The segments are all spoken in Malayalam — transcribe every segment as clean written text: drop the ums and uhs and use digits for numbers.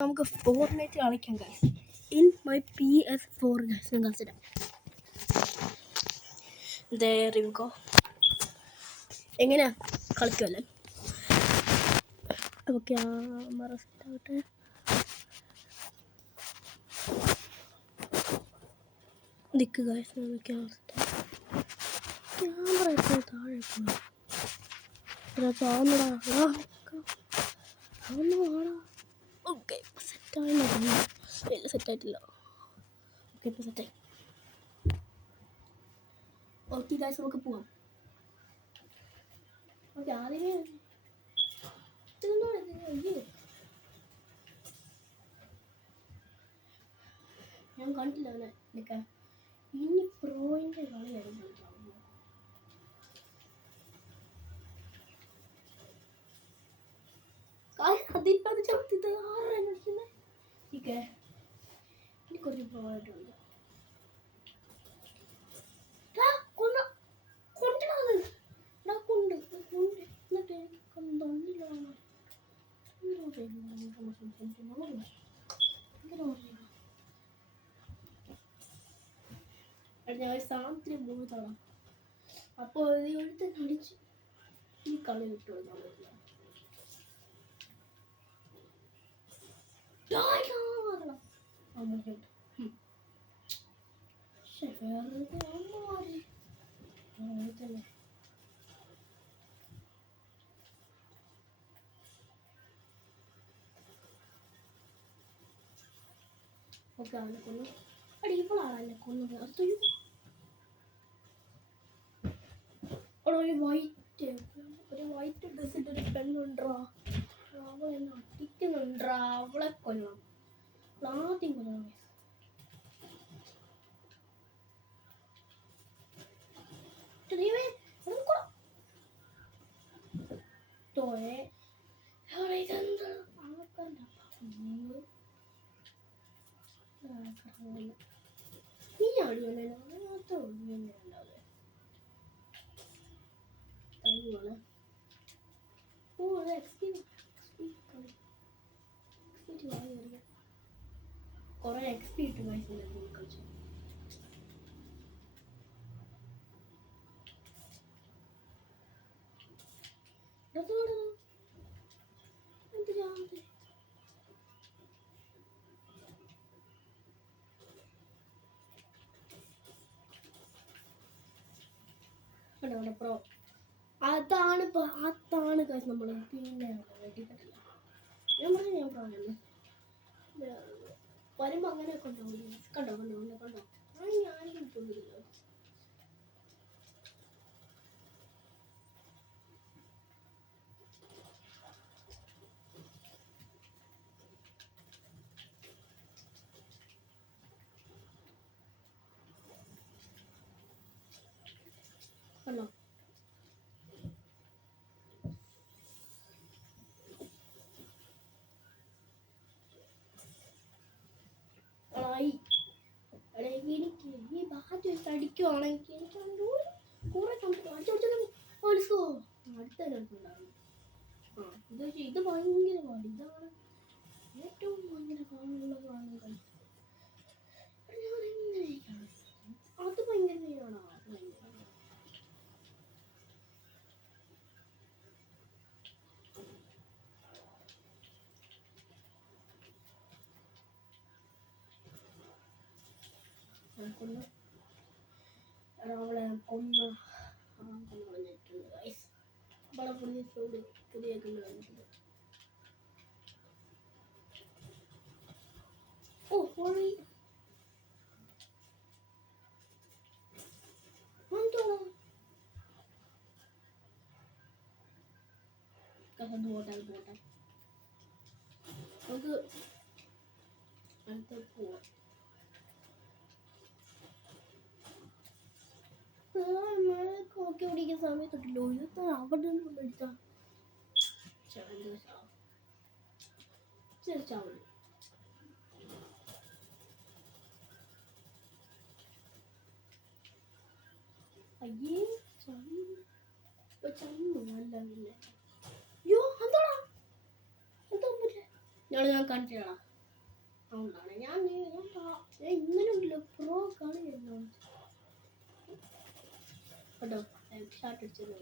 നമുക്ക് ഫോർട്നൈറ്റ് കളിക്കാം guys. In my PS4 guys ഞാൻ കളിച്ചിട്ടാ. എങ്ങനെയാ കളിക്കുമല്ലേ? അപ്പോൾ ക്യാമറ സെറ്റ് ആവട്ടെ. ദിക്ക് ഗൈസ് ക്യാമറ എപ്പോഴും താഴെ പോകുന്നു. ഓക്കെ ഇപ്പം സെറ്റായി നോക്കുന്നു. സെറ്റായിട്ടില്ല. ഓക്കെ ഇപ്പം സെറ്റായി. ഓക്കെ ഗൈസ് നമുക്ക് പോവാം. ഓക്കെ ആദ്യമേ ഞാൻ കണ്ടില്ല അവനെ നിൽക്കാൻ. ഇനി പ്രോയിൻ്റെ കളിയായിരുന്നു. അതിപ്പത് ചത്തിട്ട് ആരാണ് കളിക്കുന്നത്? എനിക്കൊരു പ്രോയിട്ടുണ്ട്. ഞാൻ സാധനത്തിന് മൂന്നോളം അപ്പോൾ എടുത്ത് കടിച്ച് ഈ കളി വിട്ടു കൊടുക്കാൻ പറ്റില്ല. ഓക്കെ അവനെ കൊന്നു. അടി ഇവളാണ് എന്നെ കൊന്നത്. ഒരു വൈറ്റ് ഡ്രസ്സിൻ്റെ ഒരു പെണ്ണുണ്ടോ, അവൾ എന്നെ അടിക്കുന്നുണ്ടോ? അവളെ കൊല്ലണം. ആദ്യം കൊല്ലണം. നീ അടിയല്ലേ കുറെ എക്സ്പി ഇട്ട് കളിച്ചു. പ്രോ അതാണ് നമ്മൾ പിന്നെ വെട്ടിപ്പറ്റില്ല. ഞാൻ പറഞ്ഞു ഞാൻ പറഞ്ഞു വരുമ്പോൾ അങ്ങനെയൊക്കെ ഉണ്ടാവും. കണ്ടോ ഞാനും കിട്ടുന്നില്ല. കണ്ടോ എനിക്ക് ഈ ബാറ്റ് വെച്ച് അടിക്കുവാണെങ്കിൽ എനിക്ക് കുറെ അടിച്ചോ അടുത്തുണ്ടാവും. ഇത് ഭയങ്കര പാട്. ഇതാണ് ഏറ്റവും ഭയങ്കര പാടുള്ള സാധനങ്ങൾ. ഞാൻ എങ്ങനെയാണ് അത് ഭയങ്കരമാണോ? അവളെ കൊന്ന് കളഞ്ഞിട്ടുണ്ട് ഗൈസ്. അവളെ പുതിയ കണ്ടിട്ടുണ്ട്. ഓ സോറി പോട്ടെ നമുക്ക് അടുത്ത പോവാം. നോക്കി ഓടിക്കുന്ന സമയത്തൊട്ടില്ലോ ഇതൊക്കെ അവിടെ നിന്ന് മേടിച്ചാ ചാവണം. അയ്യേ ചമ്മല്ലേ. അയ്യോ എന്താടാ ഞാൻ കാണിച്ചാ അതുകൊണ്ടാണ് ഞാൻ ഇങ്ങനെയുണ്ടല്ലോ പ്രോ കളി എന്നോ കേട്ടോ ഷാർട്ട് അടിച്ചത്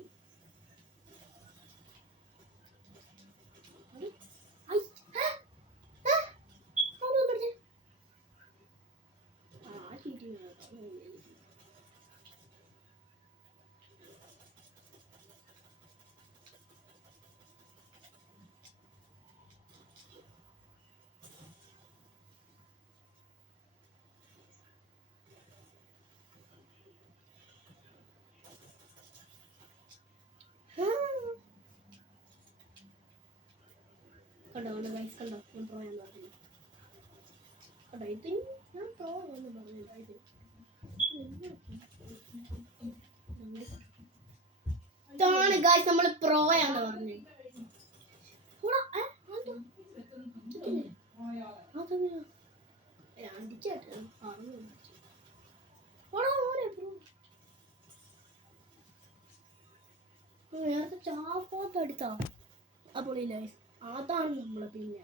കണ്ടോ കണ്ടോ ഗൈസ് കണ്ടോ ഞാൻ പ്രോ എന്ന് പറഞ്ഞു കണ്ടോ ഇത് ഞാൻ പ്രോ എന്ന് പറഞ്ഞു ഇത് ഇതാണ് ഗൈസ് നമ്മൾ പ്രോ എന്ന് പറഞ്ഞു നേരത്തെ ചാപ്പാത്ത് അടുത്താ അപ്പോൾ ഇല്ല അതാണ് നമ്മളെ പിന്നെ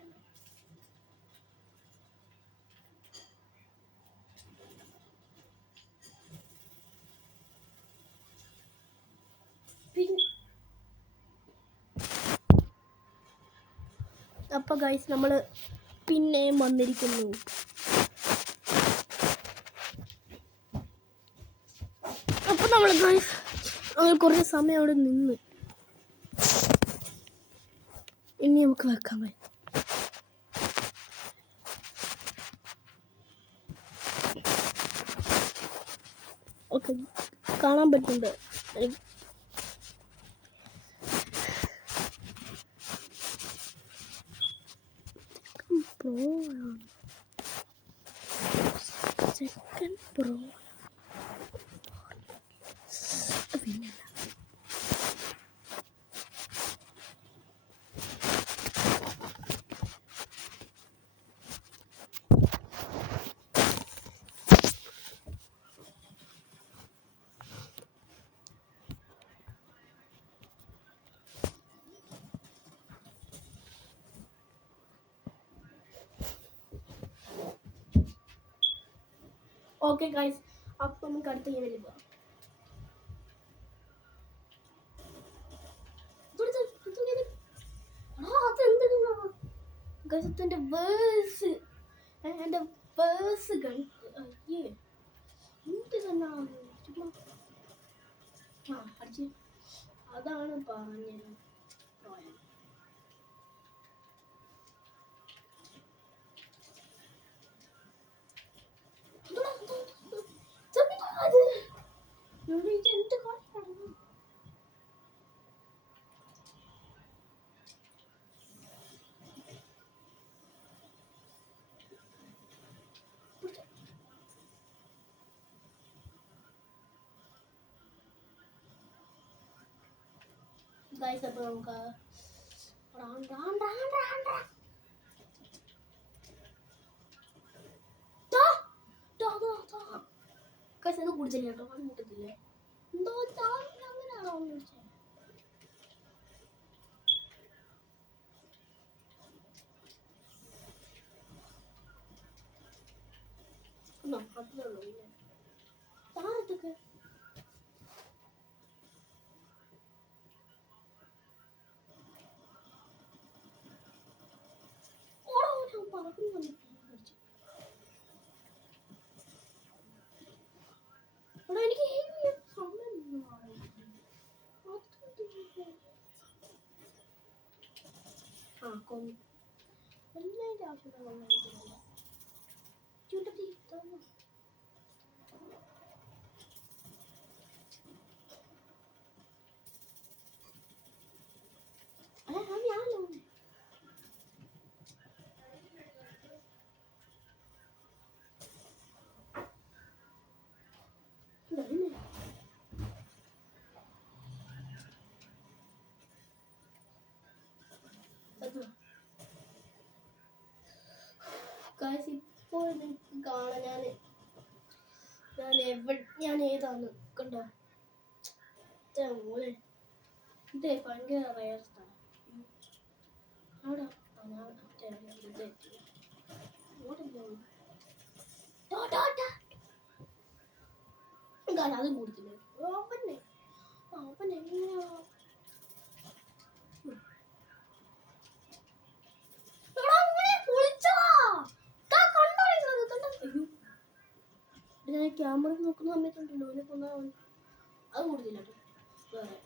അപ്പൊ ഗൈസ് നമ്മള് പിന്നെയും വന്നിരിക്കുന്നു അപ്പൊ നമ്മള് ഗൈസ് കുറേ സമയം അവിടെ നിന്ന് ഇനി നമുക്ക് വെക്കാൻ പറ്റും ഓക്കെ കാണാൻ പറ്റുന്നുണ്ട് പ്രോ സെക്കൻഡ് പ്രോ പിന്നെ ഓക്കെ ഗൈസ് അപ്പം നമുക്ക് അടുത്ത ഗെയിമിൽ പോകാം ഗസത്തിന്റെ വേഴ്സ് എൻ്റെ വേഴ്സ് അയ്യേ എന്ത് തന്നെ അടിച്ച് അതാണ് പറഞ്ഞത് എന്ത് കാണിക്കണം ഗൈസ് അപ്പോൾ നമുക്ക് ഗൈസ് അത് കുടിച്ചില്ല കേട്ടോ അത് മുട്ടത്തില്ലേ എന്തോ അങ്ങനെയാണോ കുടിച്ചത് അത്രേ ഉള്ളൂ ഇല്ലേ താരത്തൊക്കെ എല്ലാതിൻ്റെ ആവശ്യമുള്ള ചൂട്ടത്തി ഞാനല്ലോ ഇപ്പോൾ നിങ്ങൾക്ക് കാണാൻ ഞാൻ ഏതാന്ന് കണ്ടോ മോനെ ഇത് ഭയങ്കര റയർ സ്ഥലം അവിടെ അതും കൊടുത്തില്ല. അവൻ എങ്ങനെയാ ക്യാമറ നോക്കുന്ന സമയത്തുണ്ടല്ലോ അവനെ കൊന്നവൻ അത് കൊടുത്തില്ല വേറെ.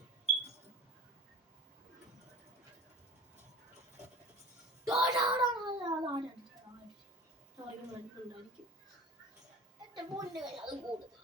എന്റെ പൊന്നെ അത് കൂടുതൽ